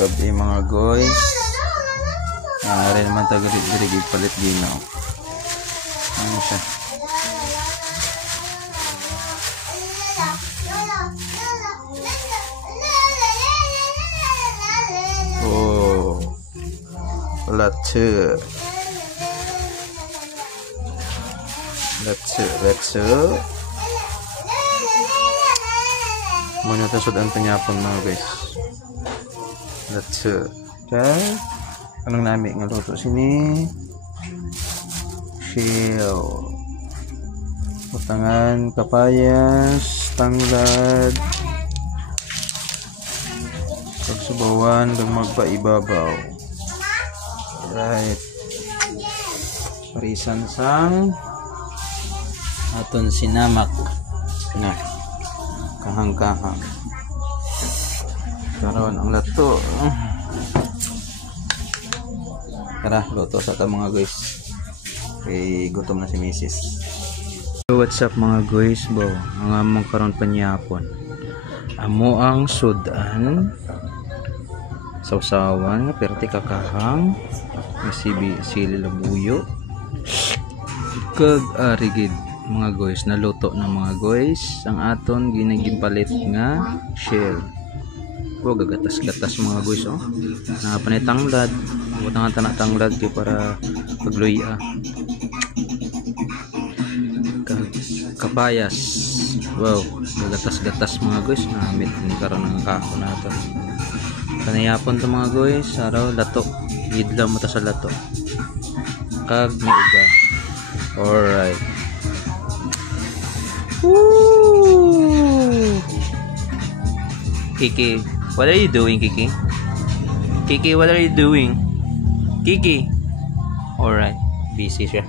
gabi mga guys. Rin naman tagalit-dirig palit ginaw. Ano siya? Oh, let's muna tasod ang tanyapon mga guys. Let's okay. Anong nami nga luto sini? Shell, utangan, kapayas, tanglad, pagsubawan kang magpaibabaw. Right, parisan sang aton sinamak na kahang-kahang karon ang lato. Tara, luto sa ta mga guys. Kay gutom na si Mrs. So, what's up mga guys, bo? Ang among karon panyapon. Amo ang sudan. Sausawan, perti kakahang, sili labuyo. Kag arigid mga guys, naluto ng mga guys. Ang aton ginagimpalit nga shell. Oh, gagatas-gatas mga guys, oh. Nakapanay tanglad. Butang tanak tanglad kay para pagluya. Kapayas. Wow, gagatas-gatas mga guys. Namit ni karon ng kako nato. Kanayapon to mga guys, araw lato. Idlaw mo ta sa lato. Kag may uga. Alright. Woo! Kiki, what are you doing, Kiki? Kiki, what are you doing? Kiki. Alright, busy siya.